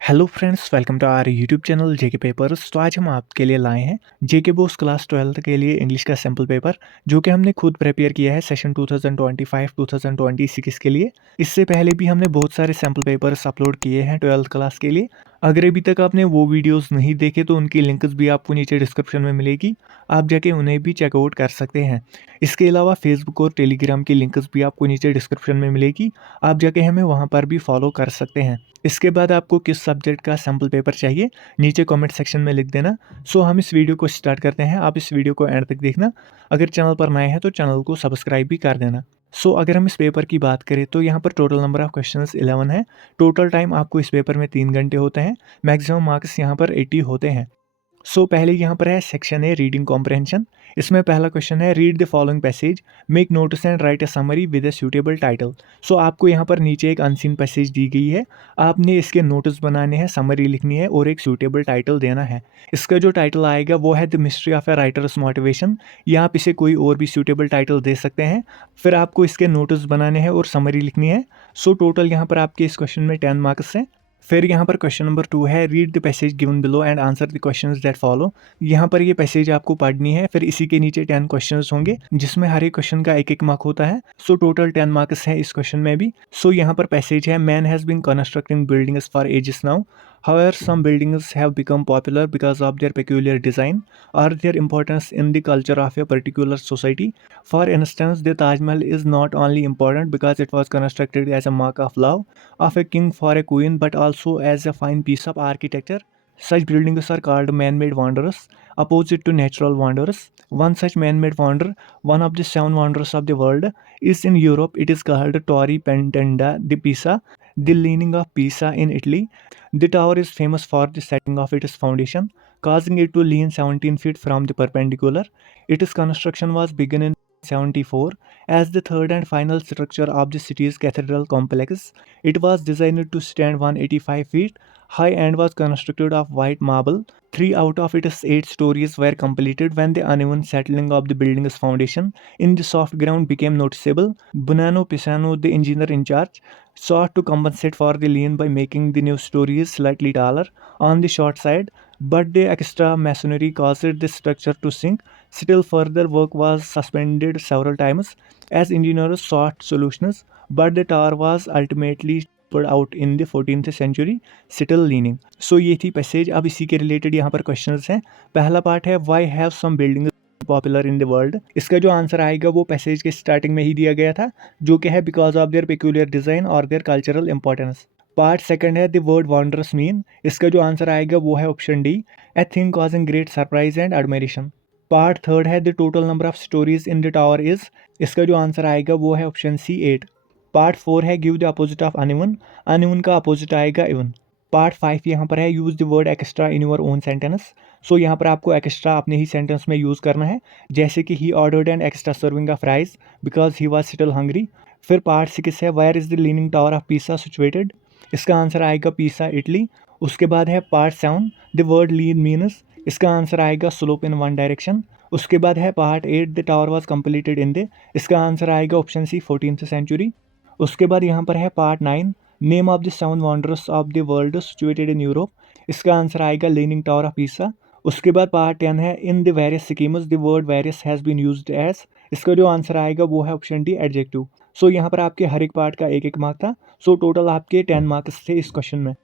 Hello friends, welcome to our YouTube channel JK papers. तो आज हम आपके लिए लाए हैं जेके बोस क्लास 12th के लिए इंग्लिश का सैम्पल पेपर, जो कि हमने खुद प्रिपेयर किया है सेशन 2025-2026 के लिए। इससे पहले भी हमने बहुत सारे सैम्पल पेपर्स अपलोड किए हैं 12th क्लास के लिए। अगर अभी तक आपने वो वीडियोस नहीं देखे तो उनकी लिंक्स भी आपको नीचे डिस्क्रिप्शन में मिलेगी, आप जाके उन्हें भी चेकआउट कर सकते हैं। इसके अलावा फेसबुक और टेलीग्राम की लिंक्स भी आपको नीचे डिस्क्रिप्शन में मिलेगी, आप जाके हमें वहाँ पर भी फॉलो कर सकते हैं। इसके बाद आपको किस सब्जेक्ट का सैम्पल पेपर चाहिए नीचे कमेंट सेक्शन में लिख देना। सो हम इस वीडियो को स्टार्ट करते हैं, आप इस वीडियो को एंड तक देखना। अगर चैनल पर नए हैं तो चैनल को सब्सक्राइब भी कर देना। सो अगर हम इस पेपर की बात करें तो यहाँ पर टोटल नंबर ऑफ क्वेश्चंस 11 है। टोटल टाइम आपको इस पेपर में 3 घंटे होते हैं। मैक्सिमम मार्क्स यहाँ पर 80 होते हैं। पहले यहाँ पर है सेक्शन है रीडिंग कॉम्प्रहेंशन। इसमें पहला क्वेश्चन है read the following passage, make notes and right a summary with a suitable title. आपको यहाँ पर नीचे एक अनसीन पैसेज दी गई है, आपने इसके नोट्स बनाने हैं, समरी लिखनी है और एक सूटेबल टाइटल देना है। इसका जो टाइटल आएगा वो है the mystery of A writers motivation, या आप इसे कोई और भी सूटेबल टाइटल दे सकते हैं। फिर आपको इसके नोट्स बनाने हैं और समरी लिखनी है। टोटल यहाँ पर आपके इस क्वेश्चन में 10 मार्क्स हैं। फिर यहाँ पर क्वेश्चन नंबर 2 है read the passage given below and answer the questions that follow. यहाँ पर ये पैसेज आपको पढ़नी है, फिर इसी के नीचे 10 क्वेश्चंस होंगे जिसमें हर एक क्वेश्चन का एक एक मार्क होता है। टोटल 10 मार्क्स हैं इस क्वेश्चन में भी। यहाँ पर पैसेज है man has been constructing buildings for ages now, however some buildings have become popular because of their peculiar design or their importance in the culture of a particular society. For instance, the Taj Mahal is not only important because it was constructed as a mark of love of a king for a queen, but also as a fine piece of architecture. Such buildings are called man-made wonders, opposite to natural wonders. One such man-made wonder, one of the 7 wonders of the world, is in Europe. It is called Torre Pentenda di Pisa, the Leaning of Pisa in Italy. The tower is famous for the setting of its foundation, causing it to lean 17 feet from the perpendicular. Its construction was begun in 74 as the third and final structure of the city's cathedral complex. It was designed to stand 185 feet high and was constructed of white marble. 3 out of its 8 stories were completed when the uneven settling of the building's foundation in the soft ground became noticeable. Bonanno Pisano, the engineer in charge, sought to compensate for the lean by making the new stories slightly taller on the short side, but the extra masonry caused the structure to sink. Still further work was suspended several times as engineers sought solutions, but the tower was ultimately put out in the 14th century, still leaning. ये थी passage. अब इसी के related यहाँ पर questions हैं। पहला part है why have some building popular in the world. इसका जो आंसर आएगा वो पैसेज के स्टार्टिंग में ही दिया गया था, जो कि है because of their peculiar design और their cultural importance. Part second है द वर्ड वंडरस मीन। इसका जो आंसर आएगा वो है option D, a thing causing great surprise and admiration. Part third है the total number of storeys in the tower is. इसका जो आंसर आएगा वो है ऑप्शन सी 8। पार्ट 4 है give the opposite of uneven. Uneven का अपोजिट आएगा even. Part 5 यहाँ पर है use the word extra in your own sentence. यहाँ पर आपको एक्स्ट्रा अपने ही सेंटेंस में यूज़ करना है, जैसे कि he ordered an extra serving of rice because he was still hungry. फिर पार्ट 6 है where is the leaning tower of Pisa situated. इसका आंसर आएगा पीसा इटली। उसके बाद है part 7 the word lean means. इसका आंसर आएगा स्लोप इन वन डायरेक्शन। उसके बाद है part 8 the tower was completed in the. इसका आंसर आएगा ऑप्शन सी 14th सेंचुरी। उसके बाद यहाँ पर है part 9 name of the 7 wonders of the world situated in Europe. इसका आंसर आएगा लीनिंग टावर ऑफ पीसा। उसके बाद पार्ट 10 है in the various schemes the word various has been used as. इसका जो आंसर आएगा वो है ऑप्शन डी एडजेक्टिव। यहाँ पर आपके हर एक पार्ट का एक एक मार्क था। टोटल आपके 10 मार्क्स थे इस क्वेश्चन में।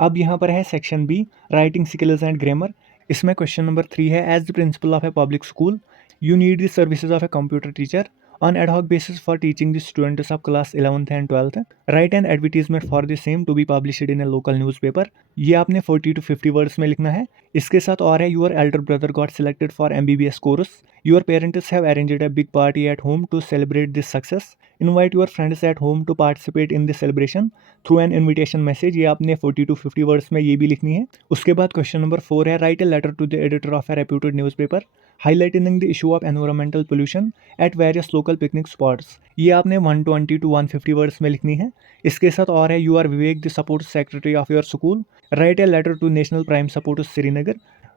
अब यहाँ पर है section B writing skills and grammar. इसमें क्वेश्चन नंबर 3 है as the principal of a public school you need the services of a computer teacher on ad hoc basis for teaching the students of class 11th and 12th. Write an advertisement for the same to be published in a local newspaper. ये आपने 40 to 50 words में लिखना है। इसके साथ और है your elder brother got selected for MBBS course. Your parents have arranged a big party at home to celebrate this success. Invite your friends at home to participate in the celebration through an invitation message. ये आपने 40 to 50 words में ये भी लिखनी है। उसके बाद question number 4 है write a letter to the editor of a reputed newspaper highlighting the issue of environmental pollution at various local picnic spots. ये आपने 120 to 150 वर्ड्स में लिखनी है। इसके साथ और है you are Vivek the support secretary of your school write a letter to National Prime Supporters Srinagar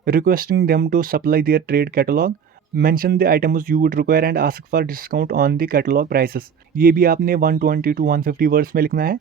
requesting them to supply their trade catalogue mention the items you would require and ask for discount on the catalogue prices. ये भी आपने 120 to 150 words में लिखना है।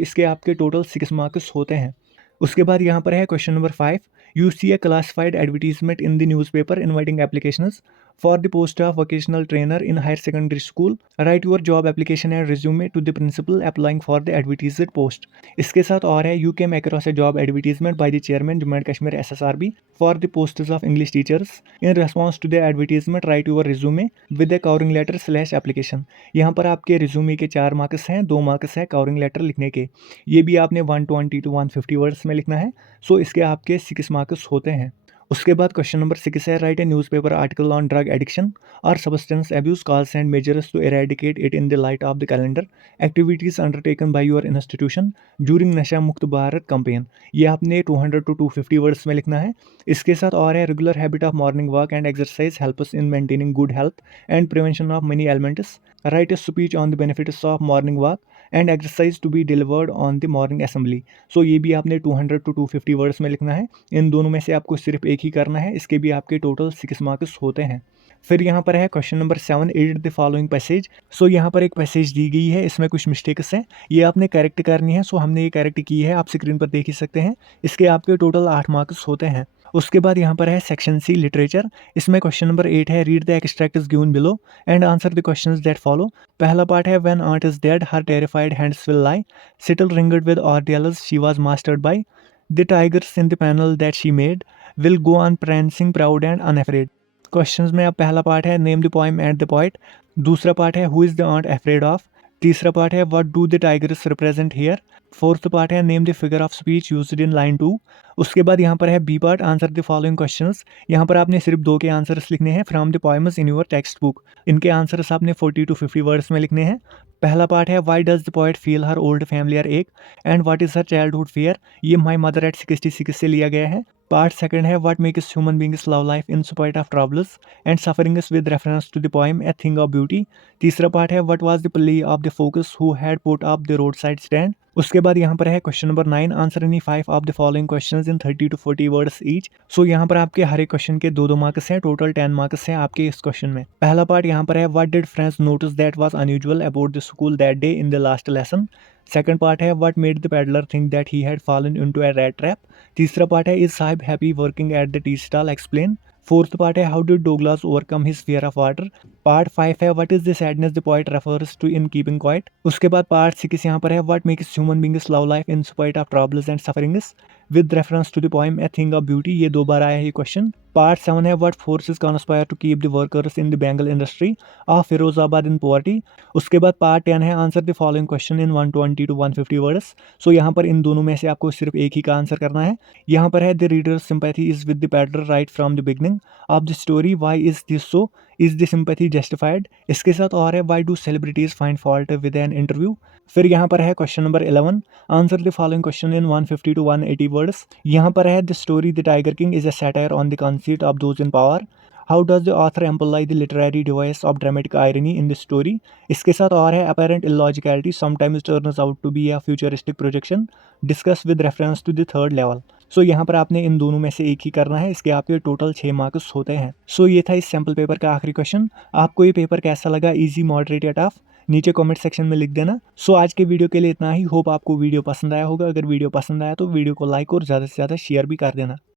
इसके आपके total 6 marks होते हैं। उसके बाद यहाँ पर है question number 5, you see a classified advertisement in the newspaper inviting applications for the post of vocational trainer in higher secondary school, write your job application and resume to the principal applying for the advertised post. इसके साथ और है, you came across a job advertisement by the chairman Jammu and Kashmir SSRB for the posts of English teachers, in response to the advertisement right your resume with a covering letter slash application. यहाँ पर आपके resume के 4 marks हैं, 2 marks है covering letter लिखने के। ये भी आपने 120 to 150 वर्ड्स में लिखना है। सो इसके आपके 6 मार्क्स होते हैं। उसके बाद क्वेश्चन नंबर 6 है, write a newspaper article on drug addiction और substance abuse causes and measures to eradicate it in the light of the calendar activities undertaken by your institution during नशा मुक्त भारत कैंपेन। ये आपने 200 to 250 वर्ड्स में लिखना है। इसके साथ और है, regular habit of morning walk and exercise helps in maintaining good health and prevention of many ailments, write a speech on the benefits of morning walk and exercise to be delivered on the morning assembly. So ये भी आपने 200 to 250 words में लिखना है। इन दोनों में से आपको सिर्फ एक ही करना है। इसके भी आपके टोटल 6 मार्क्स होते हैं। फिर यहाँ पर है question number 7, edit the following passage. So यहाँ पर एक पैसेज दी गई है, इसमें कुछ मिस्टेक्स हैं, ये आपने करेक्ट करनी है। सो हमने ये करेक्ट की है, आप स्क्रीन पर देख ही सकते हैं। इसके आपके टोटल 8 मार्क्स होते हैं। उसके बाद यहाँ पर है सेक्शन सी लिटरेचर। इसमें क्वेश्चन नंबर 8 है, read the extract is given below and answer the questions that follow. पहला पार्ट है, when art is dead her terrified hands will lie, still ringed with ordeals she was mastered by, the tigers in the panel that she made will go on prancing proud and unafraid. Questions में अब पहला part है, name the poem and the poet. दूसरा part है, who is the aunt afraid of. तीसरा part है, what do the tigers represent here. Fourth part है, name the figure of speech used in line 2। उसके बाद यहाँ पर है B part, answer the following questions. यहाँ पर आपने सिर्फ 2 के आंसर्स लिखने हैं from the poems in your text book. इनके आंसर्स आपने 40 to 50 वर्ड्स में लिखने हैं। पहला पार्ट है, why does the poet feel her old familiar ache and what is her childhood fear. ये माई मदर एट 66 से लिया गया है। पार्ट सेकंड है, what makes human beings love life in spite of troubles and sufferings with reference to the poem a thing of beauty. तीसरा part है, what was the play of the folks who had put up the road side stand. उसके बाद यहाँ पर है question number 9, answer any 5 of the following questions in 30 to 40 words each. So यहाँ पर आपके हर एक क्वेश्चन के 2-2 मार्क्स हैं, टोटल 10 मार्क्स हैं आपके इस क्वेश्चन में। पहला पार्ट यहाँ पर है, what did friends notice that was unusual about the school that day in the last lesson. Second part है, what made the peddler think that he had fallen into a rat trap. तीसरा part है, is Sahib happy working at the tea stall, explain. Fourth part है, how did Douglas overcome his fear of water. Part 5 है, what is the sadness the poet refers to in keeping quiet. उसके बाद part 6 यहाँ पर है, what makes human beings love life in spite of troubles and sufferings with reference to the poem a thing of beauty. ये 2 बार आया है ये question. Part 7 है, what forces conspire to keep the workers in the bangle industry of Firozabad in poverty. उसके बाद part 10 है, answer the following question in 120 to 150 words. So यहाँ पर इन दोनों में से आपको सिर्फ एक ही का आंसर करना है। यहाँ पर है, the reader sympathy is with the peddler right from the beginning of the story, why is this so, is the sympathy justified. इसके साथ और है, why do celebrities find fault with an interview. फिर यहाँ पर है question number 11, answer the following question in 150 to 180 words. यहाँ पर है, the story the tiger king is a satire on the conceit of those in power. How does the author employ the literary device of dramatic irony in the story. इसके साथ और है, apparent illogicality sometimes turns out to be a futuristic projection, discuss with reference to the third level. So यहाँ पर आपने इन दोनों में से एक ही करना है। इसके आपके टोटल 6 मार्क्स होते हैं। सो ये था इस सैम्पल पेपर का आखिरी क्वेश्चन। आपको ये पेपर कैसा लगा, ईजी, मॉडरेट या टफ, नीचे कमेंट सेक्शन में लिख देना। सो आज के वीडियो के लिए इतना ही। होप आपको वीडियो पसंद आया होगा। अगर वीडियो पसंद आया तो वीडियो को लाइक और ज़्यादा से ज़्यादा शेयर भी कर देना।